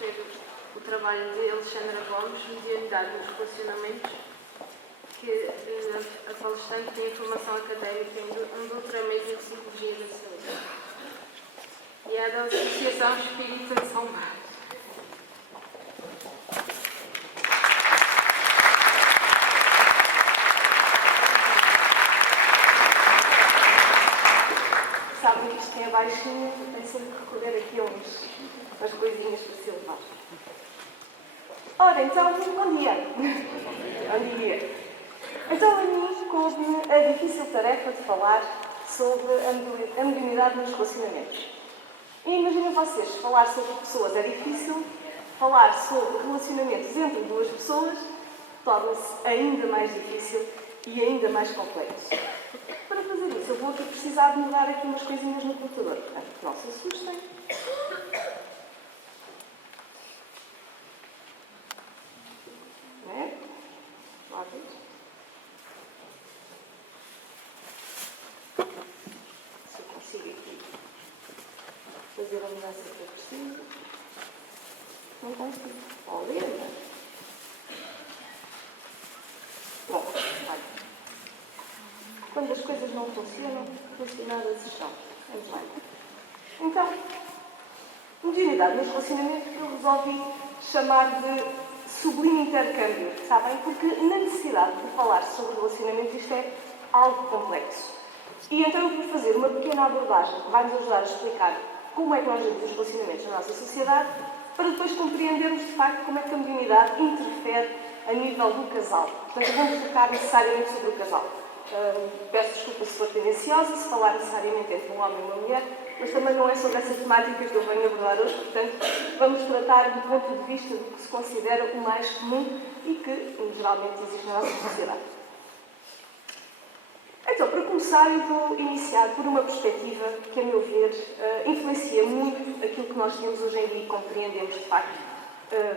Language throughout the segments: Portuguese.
refere o trabalho de Alexandra Gomes, Mediunidade nos Relacionamentos, que a palestrante tem formação académica em doutoramento em Psicologia da Saúde. E é da Associação Espírita de São Brás. Sabem que isto é baixinho, tem sempre que recorrer aqui a umas coisinhas para se levar. Ora, então, bom dia. Bom dia. Então, a mim coube-me a difícil tarefa de falar sobre a mediunidade nos relacionamentos. E imaginem vocês, falar sobre pessoas é difícil, falar sobre relacionamentos entre duas pessoas torna-se ainda mais difícil e ainda mais complexo. Para fazer isso, eu vou aqui precisar de mudar aqui umas coisinhas no computador. Portanto, não se assustem. Não é? Lá ver. Se eu consigo aqui fazer a mudança que eu preciso. Não consigo. Olha. Bom, vai. Quando as coisas não funcionam, funcionadas são. Vamos lá. Então, mediunidade nos relacionamentos eu resolvi chamar de sublime intercâmbio, sabem? Porque na necessidade de falar sobre relacionamentos isto é algo complexo. E então eu vou fazer uma pequena abordagem que vai nos ajudar a explicar como é que nós vemos os relacionamentos na nossa sociedade, para depois compreendermos de facto como é que a mediunidade interfere a nível do casal. Portanto, vamos focar necessariamente sobre o casal. Peço desculpa se for tendenciosa, se falar necessariamente entre um homem e uma mulher, mas também não é sobre essa temática que eu venho abordar hoje, portanto, vamos tratar do ponto de vista do que se considera o mais comum e que geralmente existe na nossa sociedade. Então, para começar, eu vou iniciar por uma perspectiva que, a meu ver, influencia muito aquilo que nós temos hoje em dia e compreendemos, de facto,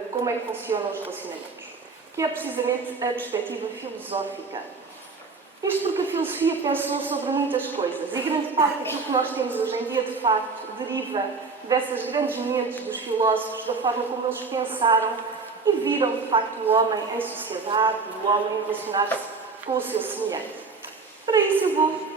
como é que funcionam os relacionamentos, que é precisamente a perspectiva filosófica. Isto porque a filosofia pensou sobre muitas coisas e grande parte daquilo que nós temos hoje em dia, de facto, deriva dessas grandes mentes dos filósofos, da forma como eles pensaram e viram, de facto, o homem em sociedade, o homem relacionar-se com o seu semelhante. Para isso eu vou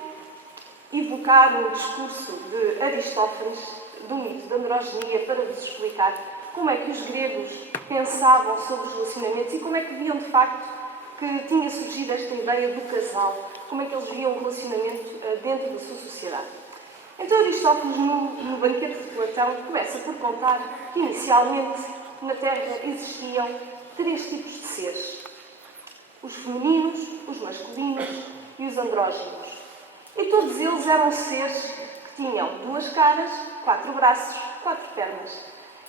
evocar um discurso de Aristófanes, do mito da androgenia, para vos explicar como é que os gregos pensavam sobre os relacionamentos e como é que viam, de facto, que tinha surgido esta ideia do casal, como é que eles viam o relacionamento dentro da sua sociedade. Então Aristófanes, no Banquete de Platão, começa por contar que inicialmente na Terra existiam 3 tipos de seres: os femininos, os masculinos e os andróginos. E todos eles eram seres que tinham 2 caras, 4 braços, 4 pernas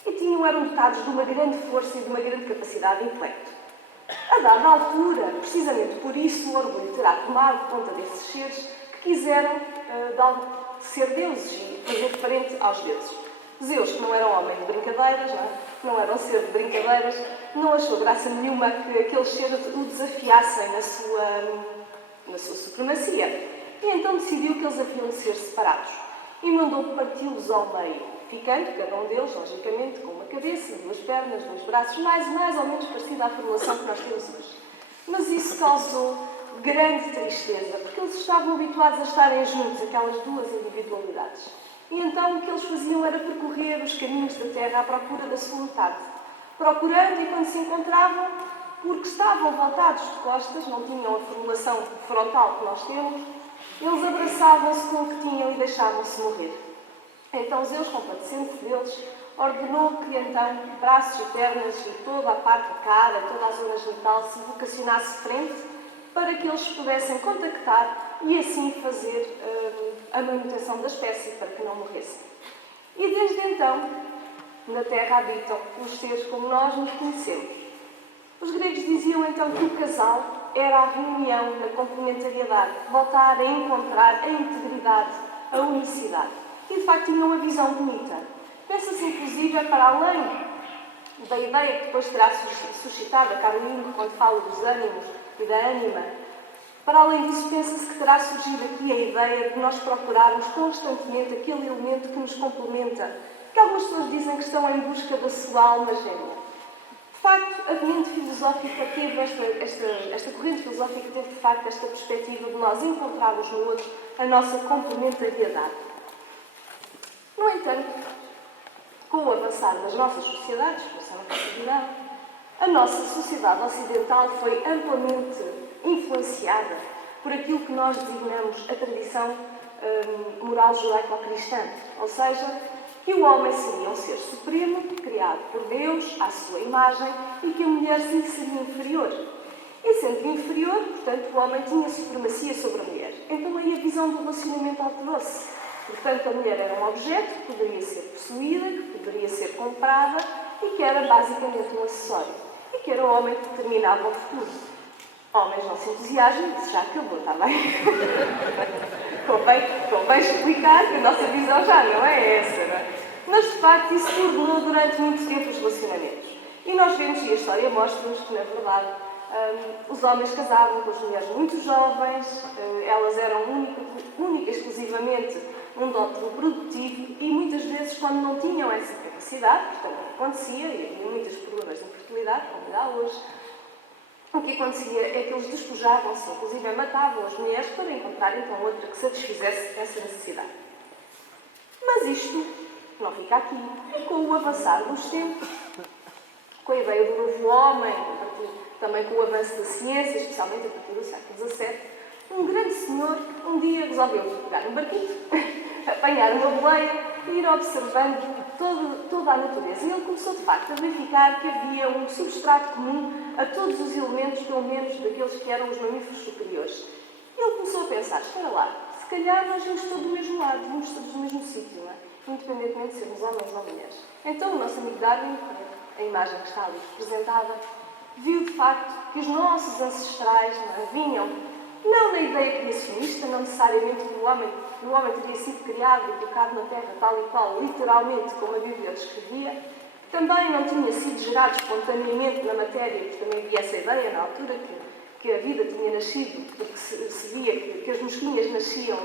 e eram dotados de uma grande força e de uma grande capacidade de intelecto. A dada altura, precisamente por isso, o orgulho terá tomado conta desses seres que quiseram ser deuses e fazer frente aos deuses. Zeus, que não era um homem de brincadeiras, não era um ser de brincadeiras, não achou graça nenhuma que aqueles seres o desafiassem na sua supremacia. E então decidiu que eles haviam de ser separados e mandou parti-los ao meio, ficando cada um deles, logicamente, com uma cabeça, 2 pernas, 2 braços, mais ou menos parecida à formulação que nós temos hoje. Mas isso causou grande tristeza, porque eles estavam habituados a estarem juntos, aquelas 2 individualidades. E então o que eles faziam era percorrer os caminhos da Terra à procura da sua metade. Procurando, e quando se encontravam, porque estavam voltados de costas, não tinham a formulação frontal que nós temos, eles abraçavam-se com o que tinham e deixavam-se morrer. Então Zeus, compadecendo-se deles, ordenou que então braços e pernas e toda a parte de cara, toda a zona genital se vocacionasse frente para que eles pudessem contactar e assim fazer a manutenção da espécie para que não morressem. E desde então, na Terra habitam os seres como nós nos conhecemos. Os gregos diziam então que o casal era a reunião na complementariedade, voltar a encontrar a integridade, a unicidade. E de facto tinham uma visão bonita. Pensa-se inclusive para além da ideia que depois terá suscitado a Caroline quando fala dos ânimos e da ânima. Para além disso, pensa-se que terá surgido aqui a ideia de nós procurarmos constantemente aquele elemento que nos complementa, que algumas pessoas dizem que estão em busca da sua alma gêmea. De facto, a corrente filosófica teve esta corrente filosófica teve, de facto, esta perspectiva de nós encontrarmos no outro a nossa complementariedade. No entanto, com o avançar das nossas sociedades, a nossa sociedade ocidental foi amplamente influenciada por aquilo que nós designamos a tradição moral judaico-cristã, ou seja, que o homem seria um ser supremo, criado por Deus, à sua imagem, e que a mulher sim seria inferior. E sendo inferior, portanto, o homem tinha supremacia sobre a mulher. Então aí a visão do relacionamento alterou-se. Portanto, a mulher era um objeto que poderia ser possuída, que poderia ser comprada e que era basicamente um acessório. E que era o homem que determinava o futuro. Homens não se entusiasmem, isso já acabou, está bem? convém explicar que a nossa visão já não é essa, não é? Mas, de facto, isso tornou durante muito tempo os relacionamentos. E nós vemos, e a história mostra-nos que, na verdade, os homens casavam com as mulheres muito jovens, elas eram única e exclusivamente um dote reprodutivo e muitas vezes, quando não tinham essa capacidade, que também acontecia, e havia muitos problemas de infertilidade, como dá hoje, o que acontecia é que eles despojavam-se, inclusive matavam as mulheres para encontrar então outra que satisfizesse essa necessidade. Mas isto não fica aqui. Com o avançar dos tempos, com a ideia do novo homem, também com o avanço da ciência, especialmente a partir do século XVII, um grande senhor um dia resolveu pegar um barquinho, apanhar uma boleia e ir observando toda a natureza. E ele começou, de facto, a verificar que havia um substrato comum a todos os elementos, pelo menos daqueles que eram os mamíferos superiores. E ele começou a pensar, espera lá, se calhar nós vimos todos do mesmo lado, vimos todos do mesmo sítio, não é? Independentemente de sermos homens ou mulheres. Então o nosso amigo Darwin, a imagem que está ali representada, viu de facto que os nossos ancestrais vinham não na ideia criacionista, não necessariamente que o homem teria sido criado e colocado na Terra tal e qual, literalmente, como a Bíblia descrevia. Também não tinha sido gerado espontaneamente na matéria, porque também havia essa ideia na altura que a vida tinha nascido, porque se via que as mosquinhas nasciam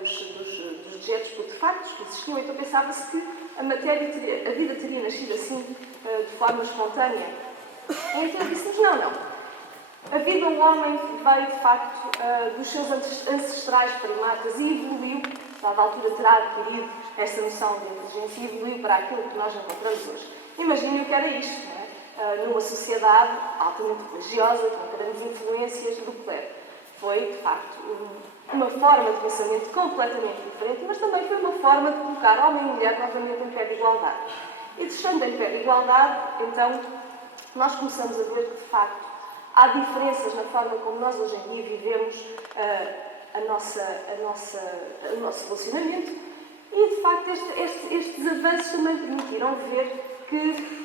dos dejetos putrefactos que existiam, então pensava-se que a vida teria nascido assim, de forma espontânea. E então ele disse-nos, não. A vida do homem veio, de facto, dos seus ancestrais primatas e evoluiu, a dada altura terá adquirido esta noção de inteligência e evoluiu para aquilo que nós encontramos hoje. Imaginem o que era isto, não é? Numa sociedade altamente religiosa, com grandes influências do clero. Foi, de facto, uma forma de pensamento completamente diferente, mas também foi uma forma de colocar homem e mulher novamente em pé de igualdade. E deixando em pé de igualdade, então, nós começamos a ver que, de facto, há diferenças na forma como nós hoje em dia vivemos o nosso relacionamento e, de facto, estes avanços também permitiram ver que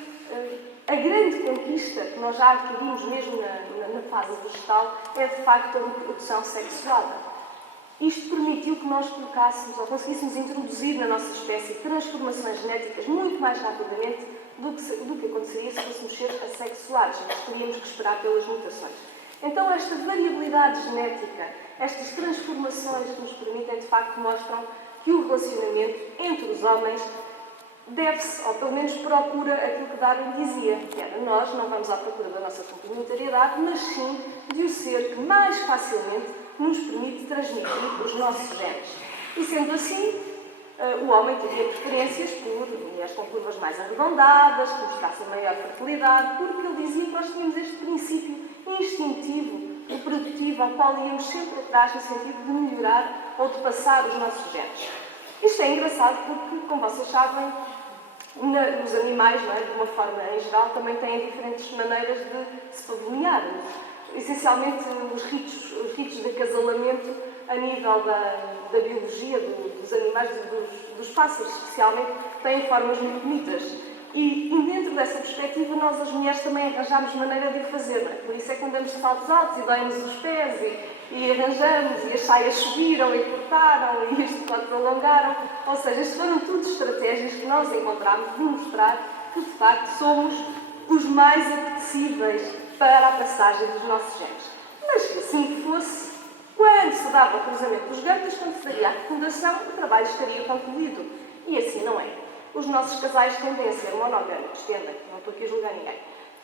a grande conquista que nós já adquirimos mesmo na fase vegetal é, de facto, a reprodução sexuada. Isto permitiu que nós colocássemos ou conseguíssemos introduzir na nossa espécie transformações genéticas muito mais rapidamente do que aconteceria se fôssemos seres assexuados. Nós teríamos que esperar pelas mutações. Então, esta variabilidade genética, estas transformações que nos permitem, de facto, mostram que o relacionamento entre os homens deve-se, ou pelo menos procura, aquilo que Darwin dizia, que era nós não vamos à procura da nossa complementariedade, mas sim de o ser que mais facilmente nos permite transmitir os nossos genes. E sendo assim, o homem teria preferências por mulheres com curvas mais arredondadas, que mostrassem maior fertilidade, porque ele dizia que nós tínhamos este princípio instintivo, reprodutivo, ao qual íamos sempre atrás no sentido de melhorar ou de passar os nossos genes. Isto é engraçado porque, como vocês sabem, os animais, não é, de uma forma em geral, também têm diferentes maneiras de se pavilhar. Essencialmente, os ritos de acasalamento a nível da biologia dos animais, dos pássaros, especialmente, têm formas muito bonitas. E dentro dessa perspectiva, nós, as mulheres, também arranjamos maneira de o fazer. Não é? Por isso é que andamos de saltos altos e doem-nos os pés e arranjamos, e as saias subiram e cortaram, e os decotes alongaram. Ou seja, isto foram tudo estratégias que nós encontramos de mostrar que, de facto, somos os mais apetecíveis para a passagem dos nossos genes. Mas que assim que fosse, quando se dava o cruzamento dos gametas, quando se daria a fecundação, o trabalho estaria concluído. E assim não é. os nossos casais tendem a ser monogâmicos, não estou aqui a julgar ninguém.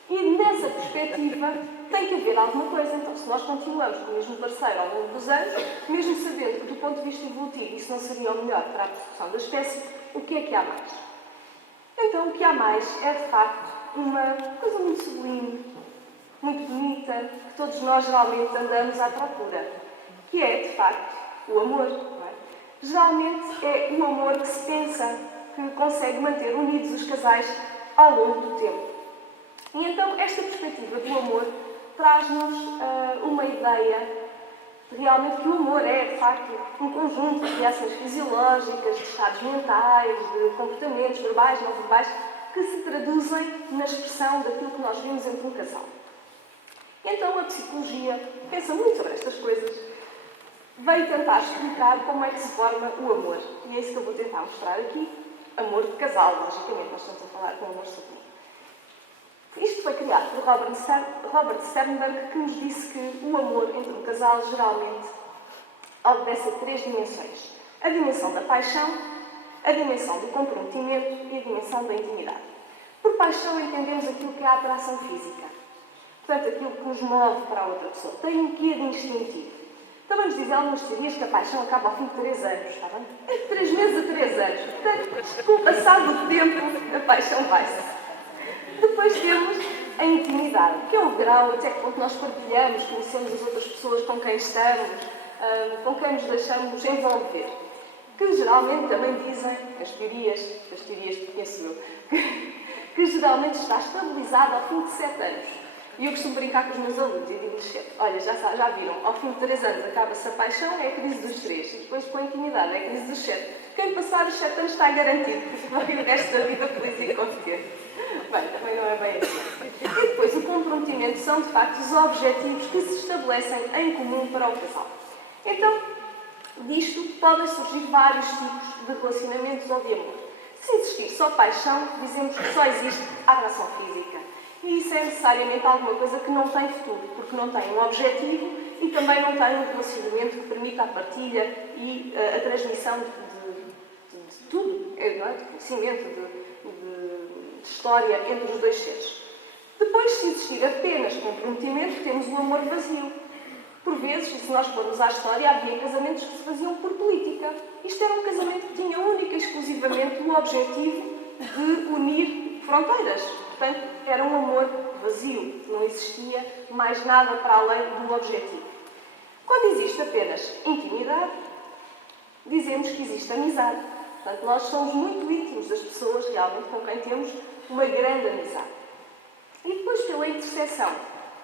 E nessa perspectiva tem que haver alguma coisa. Então, se nós continuamos com o mesmo parceiro ao longo dos anos, mesmo sabendo que do ponto de vista evolutivo isso não seria o melhor para a reprodução da espécie, o que é que há mais? Então, o que há mais é, de facto, uma coisa muito sublime, muito bonita, que todos nós geralmente andamos à procura, que é, de facto, o amor. Não é? Geralmente é o amor que se pensa que consegue manter unidos os casais ao longo do tempo. E então, esta perspectiva do amor traz-nos uma ideia de realmente que o amor é, de facto, um conjunto de reações fisiológicas, de estados mentais, de comportamentos verbais, não verbais, que se traduzem na expressão daquilo que nós vimos entre um casal. E então, a psicologia pensa muito sobre estas coisas, veio tentar explicar como é que se forma o amor. E é isso que eu vou tentar mostrar aqui. Amor de casal, logicamente, nós estamos a falar com amor sobre. Isto foi criado por Robert Sternberg, que nos disse que o amor entre um casal geralmente obedece a 3 dimensões. A dimensão da paixão, a dimensão do comprometimento e a dimensão da intimidade. Por paixão entendemos aquilo que é a atração física. Portanto, aquilo que nos move para a outra pessoa. Tem um quê de instintivo. Também nos dizem algumas teorias que a paixão acaba ao fim de 3 anos, está bem? É de 3 meses a 3 anos. Portanto, com o passar do tempo, a paixão vai-se. Depois temos a intimidade, que é o grau até que ponto nós partilhamos, conhecemos as outras pessoas com quem estamos, com quem nos deixamos envolver. Que geralmente também dizem, as teorias que conheço eu, que geralmente está estabilizado ao fim de 7 anos. E eu costumo brincar com os meus alunos e digo-lhes sempre, olha, já viram, ao fim de 3 anos acaba-se a paixão, é a crise dos 3, e depois com a intimidade, é a crise dos 7. Quem passar os 7 anos está garantido que vai o resto da vida feliz e contente. Bem, também não é bem assim. E depois o comprometimento são, de facto, os objetivos que se estabelecem em comum para o casal. Então, disto podem surgir vários tipos de relacionamentos ou de amor. Se existir só paixão, dizemos que só existe atração física. E isso é necessariamente alguma coisa que não tem futuro, porque não tem um objetivo e também não tem um relacionamento que permita a partilha e a transmissão de tudo, não é? De conhecimento, de história entre os 2 seres. Depois, se existir apenas comprometimento, temos o amor vazio. Por vezes, e se nós formos à história, havia casamentos que se faziam por política. Isto era um casamento que tinha única e exclusivamente o objetivo de unir fronteiras. Portanto, era um amor vazio. Não existia mais nada para além do objetivo. Quando existe apenas intimidade, dizemos que existe amizade. Portanto, nós somos muito íntimos das pessoas realmente com quem temos uma grande amizade. E depois, pela interseção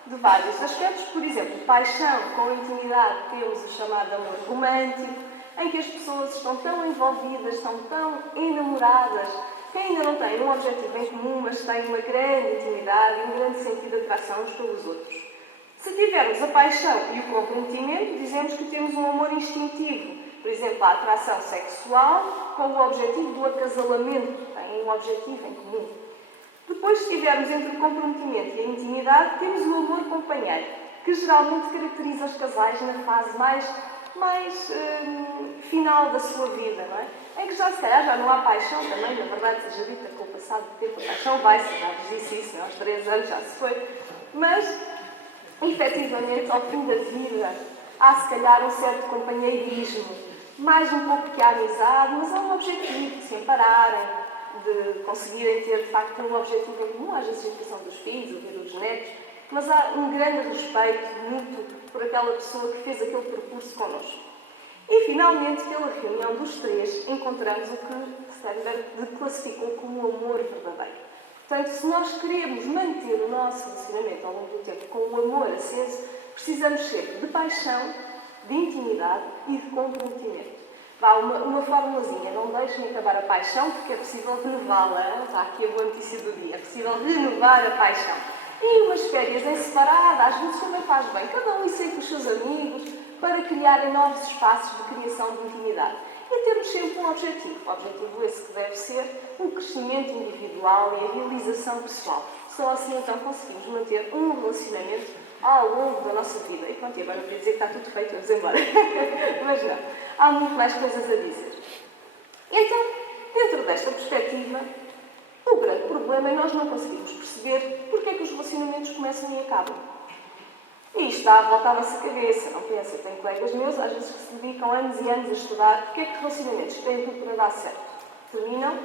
de vários aspectos, por exemplo, paixão com intimidade, temos o chamado amor romântico, em que as pessoas estão tão envolvidas, estão tão enamoradas, que ainda não têm um objetivo em comum, mas têm uma grande intimidade e um grande sentido de atração uns pelos outros. Se tivermos a paixão e o comprometimento, dizemos que temos um amor instintivo. Por exemplo, a atração sexual com o objetivo do acasalamento, têm um objetivo em comum. Depois, se tivermos entre o comprometimento e a intimidade, temos o amor companheiro, que geralmente caracteriza os casais na fase mais final da sua vida, não é? Em que se calhar já não há paixão também, na verdade, seja dita, com o passado do tempo a paixão vai-se, já vos disse isso, não? Aos 3 anos já se foi, mas, efetivamente, ao fim da vida, há se calhar um certo companheirismo, mais um pouco que a amizade, mas há um objetivo de se ampararem, de conseguirem ter, de facto, um objetivo em comum, às vezes a educação dos filhos, o vida dos netos, mas há um grande respeito mútuo por aquela pessoa que fez aquele percurso connosco. E, finalmente, pela reunião dos 3, encontramos o que Sternberg classificou como o amor verdadeiro. Portanto, se nós queremos manter o nosso relacionamento ao longo do tempo com o amor aceso, precisamos sempre de paixão, de intimidade e de comprometimento. Vá, uma formulazinha, não deixem acabar a paixão, porque é possível renová-la. Está aqui a boa notícia do dia, é possível renovar a paixão. E umas férias em separada, às vezes também faz bem. Cada um ir sair com os seus amigos para criarem novos espaços de criação de intimidade. E termos sempre um objetivo. O objetivo esse que deve ser o crescimento individual e a realização pessoal. Só assim então conseguimos manter um relacionamento ao longo da nossa vida. E pronto, agora queria dizer que está tudo feito, vamos embora. Mas não, há muito mais coisas a dizer. Então, Dentro desta perspectiva, o grande problema é nós não conseguirmos perceber porque é que os relacionamentos começam e acabam. E isto dá a volta à nossa cabeça, não pensa? Tenho colegas meus, às vezes, que se dedicam anos e anos a estudar porque é que relacionamentos que têm tudo para dar certo terminam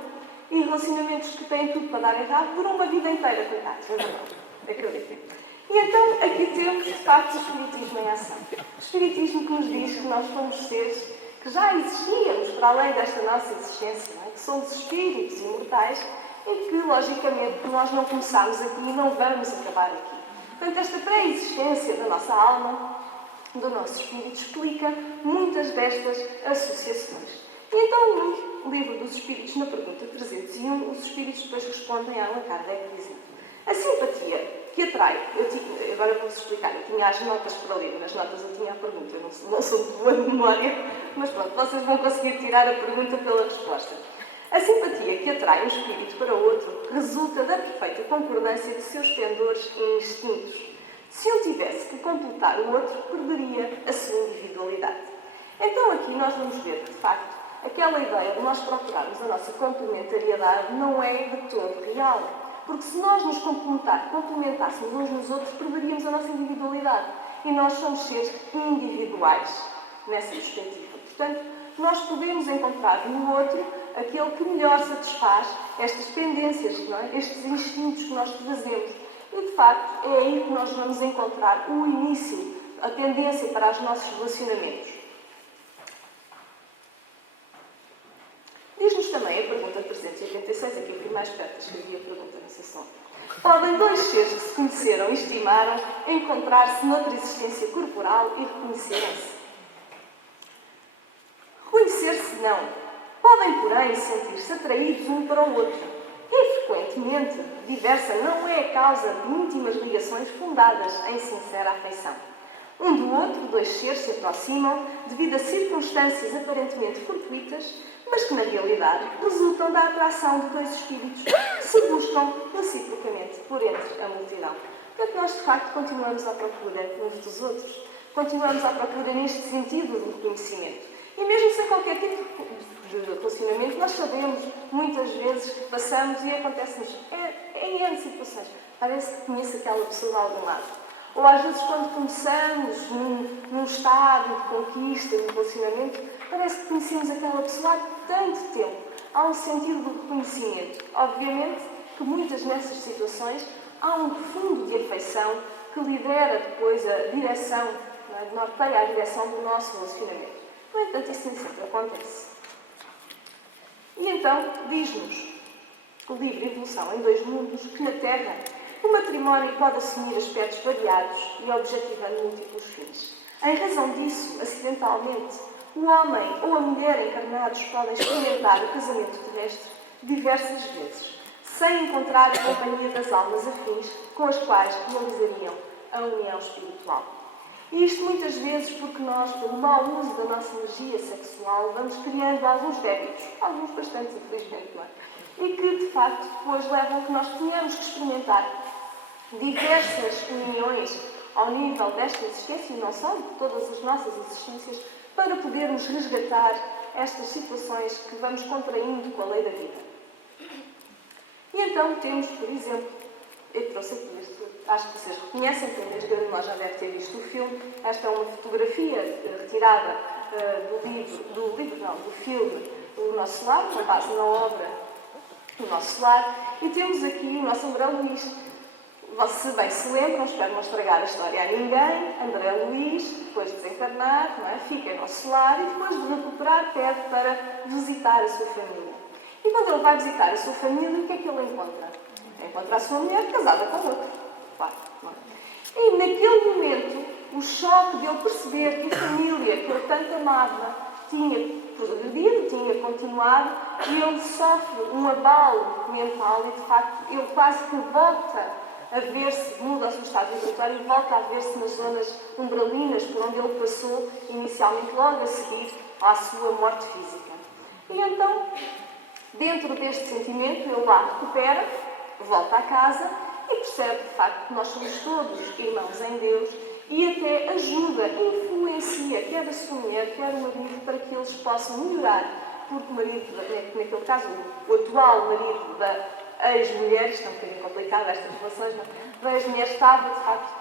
e relacionamentos que têm tudo para dar errado duram uma vida inteira, coitados, é verdade. Acreditem. E então, aqui temos, de facto, o Espiritismo em ação. O Espiritismo que nos diz que nós somos seres que já existíamos para além desta nossa existência, não é? Que somos espíritos imortais e que, logicamente, nós não começámos aqui e não vamos acabar aqui. Portanto, esta pré-existência da nossa alma, do nosso espírito, explica muitas destas associações. E então, no livro dos Espíritos, na pergunta 301, os Espíritos depois respondem a Allan Kardec dizendo: a simpatia que atrai, agora vou-vos explicar, eu tinha as notas para ler, nas notas eu tinha a pergunta, eu não sou de boa memória, mas pronto, vocês vão conseguir tirar a pergunta pela resposta. A simpatia que atrai um espírito para outro resulta da perfeita concordância de seus pendores e instintos. Se um tivesse que completar o outro, perderia a sua individualidade. Então aqui nós vamos ver que, de facto, aquela ideia de nós procurarmos a nossa complementariedade não é de todo real. Porque se nós nos complementássemos uns nos outros, perderíamos a nossa individualidade. E nós somos seres individuais nessa perspectiva. Portanto, nós podemos encontrar no outro aquele que melhor satisfaz estas tendências, não é? Estes instintos que nós trazemos. E, de facto, é aí que nós vamos encontrar o início, a tendência para os nossos relacionamentos. Diz-nos também a pergunta 386, aqui eu fui mais perto, escrevi a pergunta, não sei se podem dois seres que se conheceram e estimaram encontrar-se noutra existência corporal e reconhecerem-se? Reconhecer-se não. Podem, porém, sentir-se atraídos um para o outro. E, frequentemente, diversa não é a causa de íntimas ligações fundadas em sincera afeição. Um do outro, dois seres se aproximam devido a circunstâncias aparentemente fortuitas, mas que, na realidade, resultam da atração de dois espíritos que se buscam reciprocamente por entre a multidão. Portanto, nós, de facto, continuamos à procura uns dos outros. Continuamos à procura neste sentido do reconhecimento. E mesmo sem qualquer tipo de relacionamento, nós sabemos, muitas vezes, que passamos e acontece-nos em N situações. Parece que conheço aquela pessoa de algum lado. Ou às vezes, quando começamos num estado de conquista, de relacionamento, parece que conhecemos aquela pessoa há tanto tempo. Há um sentido de reconhecimento. Obviamente que muitas nessas situações há um fundo de afeição que lidera depois a direção, norteia a direção do nosso relacionamento. No entanto, isso nem sempre acontece. E então, diz-nos o livro Evolução em Dois Mundos que na Terra o matrimónio pode assumir aspectos variados e objetivando múltiplos fins. Em razão disso, acidentalmente, o homem ou a mulher encarnados podem experimentar o casamento terrestre diversas vezes, sem encontrar a companhia das almas afins com as quais realizariam a união espiritual. E isto muitas vezes porque nós, pelo mau uso da nossa energia sexual, vamos criando alguns débitos, alguns bastante, infelizmente, não é? E que, de facto, depois levam a que nós tenhamos que experimentar diversas uniões ao nível desta existência, e não só, de todas as nossas existências, para podermos resgatar estas situações que vamos contraindo com a lei da vida. E então temos, por exemplo, eu trouxe aqui isto, acho que vocês reconhecem, quem desde grande nós já deve ter visto o filme. Esta é uma fotografia retirada do filme O Nosso Lar, com base na obra O Nosso Lar, e temos aqui o nosso André Luís. Se bem se lembram, espero não estragar a história a ninguém, André Luís, depois de desencarnar, não é? Fica em nosso lar e depois de recuperar pede para visitar a sua família. E quando ele vai visitar a sua família, o que é que ele encontra? Encontra a sua mulher casada com outro. Claro, não é? E naquele momento, o choque de ele perceber que a família que ele tanto amava tinha progredido, tinha continuado, e ele sofre um abalo mental e, de facto, ele quase que volta a ver-se, muda o seu estado vibratório e volta a ver-se nas zonas umbralinas por onde ele passou inicialmente logo a seguir à sua morte física. E então, dentro deste sentimento, ele lá recupera, volta à casa e percebe de facto que nós somos todos irmãos em Deus e até ajuda, influencia, quer a sua mulher, quer o marido, para que eles possam melhorar porque o marido, naquele caso, o atual marido da ex-mulher, isto é um bocadinho complicado, estas relações, da ex-mulher estava, de facto,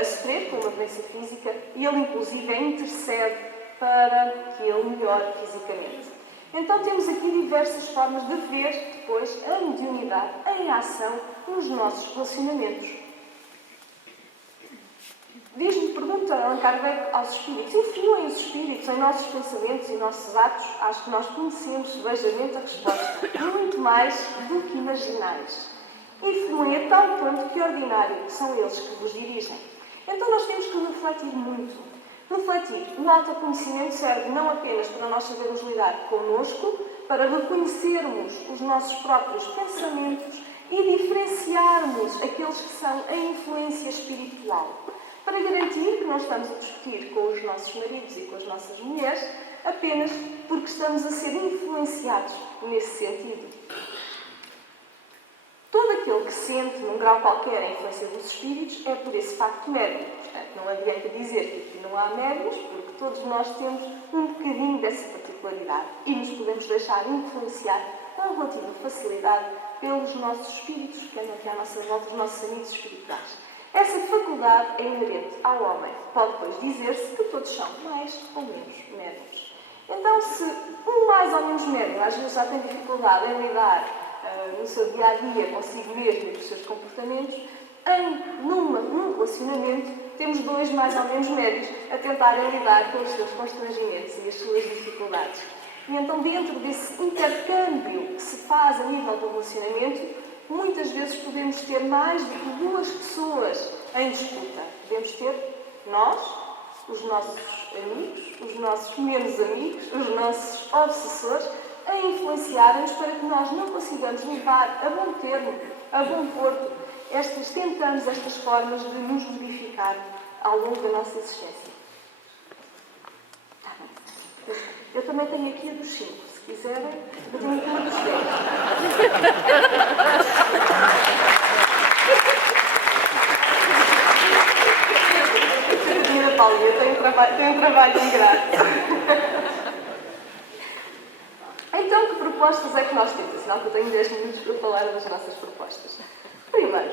a sofrer com uma doença física e ele, inclusive, intercede para que ele melhore fisicamente. Então, temos aqui diversas formas de ver, depois, a mediunidade em ação nos nossos relacionamentos. Pergunta Allan Kardec aos espíritos: influem os espíritos em nossos pensamentos e nossos atos? Acho que nós conhecemos sebejamente a resposta. Muito mais do que imaginais. Influem a tal ponto que ordinário são eles que vos dirigem. Então nós temos que refletir muito. Refletir. O autoconhecimento serve não apenas para nós sabermos lidar connosco, para reconhecermos os nossos próprios pensamentos e diferenciarmos aqueles que são a influência espiritual, para garantir que não estamos a discutir com os nossos maridos e com as nossas mulheres apenas porque estamos a ser influenciados nesse sentido. Todo aquele que sente, num grau qualquer, a influência dos espíritos é por esse facto médium. Portanto, não adianta dizer que aqui não há médiums, porque todos nós temos um bocadinho dessa particularidade e nos podemos deixar influenciar com relativa facilidade pelos nossos espíritos que andam aqui à nossa volta, os nossos amigos espirituais. Essa faculdade é inerente ao homem. Pode, pois, dizer-se que todos são mais ou menos médiums. Então, se um mais ou menos médium às vezes já tem dificuldade em lidar no seu dia-a-dia consigo mesmo e com os seus comportamentos, num relacionamento, temos dois mais ou menos médios a tentarem lidar com os seus constrangimentos e as suas dificuldades. E então, dentro desse intercâmbio que se faz a nível do relacionamento, muitas vezes podemos ter mais do que duas pessoas em disputa. Podemos ter nós, os nossos amigos, os nossos menos amigos, os nossos obsessores, a influenciarem-nos para que nós não consigamos levar a bom termo, a bom porto, tentamos estas formas de nos modificar ao longo da nossa existência. Tá bem. Eu também tenho aqui a dos 5, se quiserem, eu tenho aqui a dos 10. Senhora Paulinha, eu tenho um trabalho ingrato. Então, que propostas é que nós temos? Afinal, que eu tenho 10 minutos para falar das nossas propostas. Primeiro,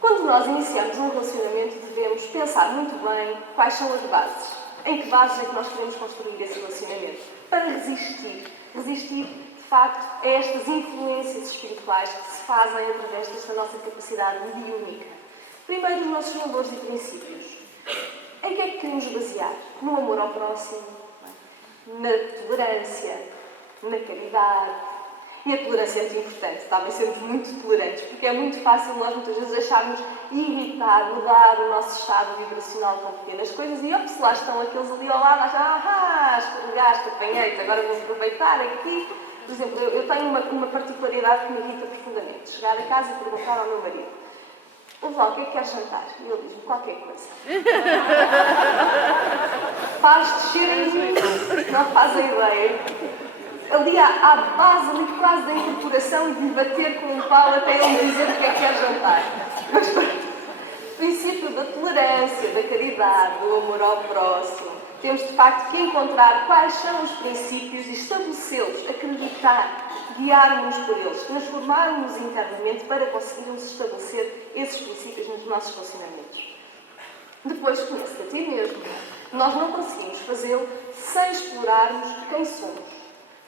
quando nós iniciamos um relacionamento, devemos pensar muito bem quais são as bases. Em que bases é que nós queremos construir esse relacionamento? Para resistir. Resistir, de facto, a estas influências espirituais que se fazem através desta nossa capacidade mediúnica. Primeiro, os nossos valores e princípios. Em que é que queremos basear? No amor ao próximo, na tolerância, na caridade. E a tolerância é muito importante, talvez sermos muito tolerantes, porque é muito fácil nós muitas vezes deixarmos irritar, mudar o nosso estado vibracional com pequenas coisas e, se lá estão aqueles ali ao lado, escorregaste, apanhei-te, agora vou aproveitar aqui. Por exemplo, eu tenho uma particularidade que me irrita profundamente. Chegar a casa e perguntar ao meu marido: Vó, o que é que queres jantar? E ele diz-me qualquer coisa. Faz descer a mim, não faz a ideia. Ali à base, ali quase da incorporação, de bater com um pau até ele dizer o que é que quer jantar. Mas, o princípio da tolerância, da caridade, do amor ao próximo, temos de facto que encontrar quais são os princípios e estabelecê-los, acreditar, guiarmos por eles, transformarmos internamente para conseguirmos estabelecer esses princípios nos nossos relacionamentos. Depois, conhece-te a ti mesmo. Nós não conseguimos fazê-lo sem explorarmos quem somos.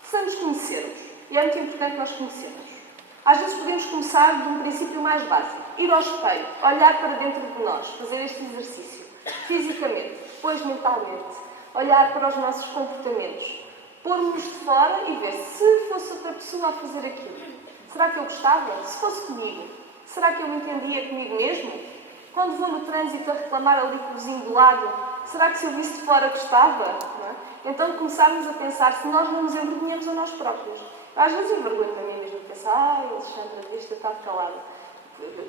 Precisamos conhecer-nos. E é muito importante nós conhecermos. Às vezes podemos começar de um princípio mais básico. Ir ao espelho, olhar para dentro de nós, fazer este exercício. Fisicamente, depois mentalmente. Olhar para os nossos comportamentos. Pôr-nos de fora e ver se fosse outra pessoa a fazer aquilo. Será que eu gostava? Se fosse comigo, será que eu me entendia comigo mesmo? Quando vou no trânsito a reclamar ali com o vizinho do lado, será que se eu visse de fora gostava? Não é? Então começarmos a pensar se nós não nos envergonhamos a nós próprios. Às vezes envergonho a mim mesmo, pensar, Alexandra, devias ter estado calada.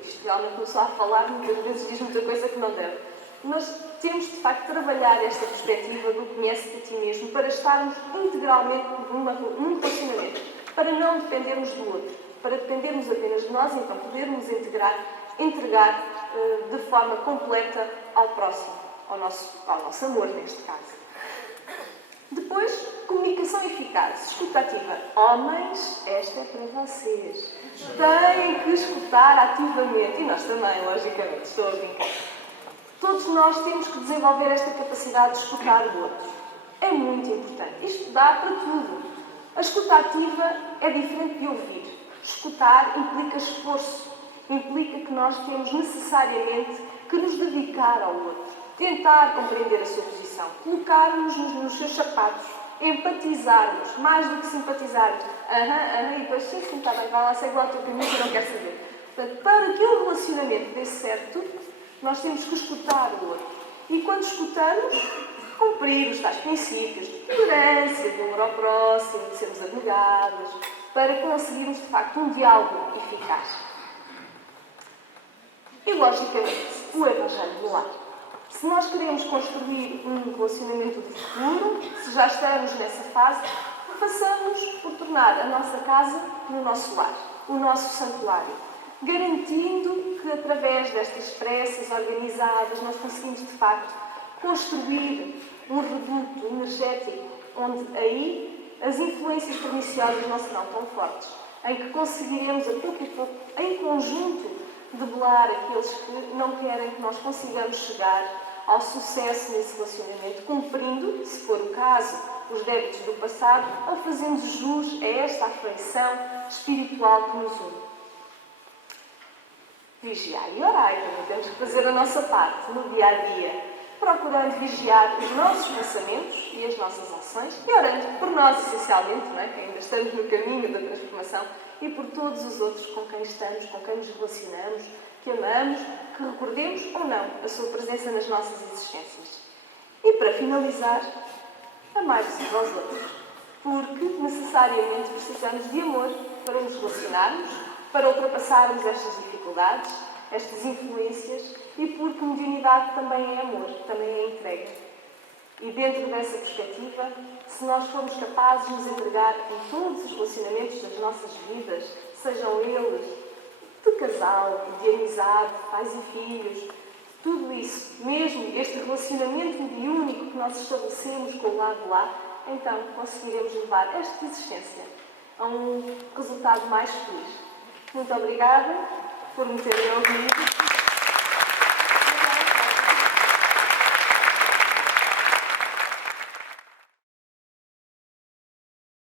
Isto realmente começou a falar, muitas vezes diz muita coisa que não deve. Mas temos de facto trabalhar esta perspectiva do conhece-te a ti mesmo para estarmos integralmente num relacionamento, para não dependermos do outro, para dependermos apenas de nós, então podermos entregar de forma completa ao próximo, ao nosso amor neste caso. Depois, comunicação eficaz, escuta ativa. Homens, esta é para vocês. Têm que escutar ativamente. E nós também, logicamente, estou a brincar. Todos nós temos que desenvolver esta capacidade de escutar o outro. É muito importante. Isto dá para tudo. A escuta ativa é diferente de ouvir. Escutar implica esforço. Implica que nós temos necessariamente que nos dedicar ao outro. Tentar compreender a sua posição. Colocar-nos nos seus sapatos. Empatizarmos. Mais do que simpatizarmos. E depois sim, está bem, vai lá, segue lá o teu caminho que eu não quero saber. Portanto, para que o relacionamento dê certo, nós temos que escutar o outro. E quando escutamos, cumprir os tais princípios de tolerância, de amor ao próximo, de sermos abnegados, para conseguirmos, de facto, um diálogo eficaz. E, logicamente, o Evangelho no lar. Se nós queremos construir um relacionamento de futuro, se já estamos nessa fase, façamos por tornar a nossa casa no nosso lar, o nosso santuário, garantindo que, através destas preces organizadas, nós conseguimos, de facto, construir um reduto energético, onde aí as influências perniciosas não serão tão fortes, em que conseguiremos, a pouco e pouco, em conjunto, debelar aqueles que não querem que nós consigamos chegar ao sucesso nesse relacionamento, cumprindo, se for o caso, os débitos do passado, ou fazendo jus a esta afeição espiritual que nos une. Vigiai e orai, também temos que fazer a nossa parte no dia-a-dia, procurando vigiar os nossos pensamentos e as nossas ações e orando por nós, essencialmente, não é? Que ainda estamos no caminho da transformação, e por todos os outros com quem estamos, com quem nos relacionamos, que amamos, que recordemos ou não a sua presença nas nossas existências. E para finalizar, amai-vos uns aos outros, porque necessariamente precisamos de amor para nos relacionarmos, para ultrapassarmos estas dificuldades, estas influências, e porque mediunidade também é amor, também é entrega. E dentro dessa perspectiva, se nós formos capazes de nos entregar em todos os relacionamentos das nossas vidas, sejam eles de casal, de amizade, de pais e filhos, tudo isso, mesmo este relacionamento mediúnico que nós estabelecemos com o lado lá, então conseguiremos levar esta existência a um resultado mais feliz. Muito obrigada por me terem ouvido.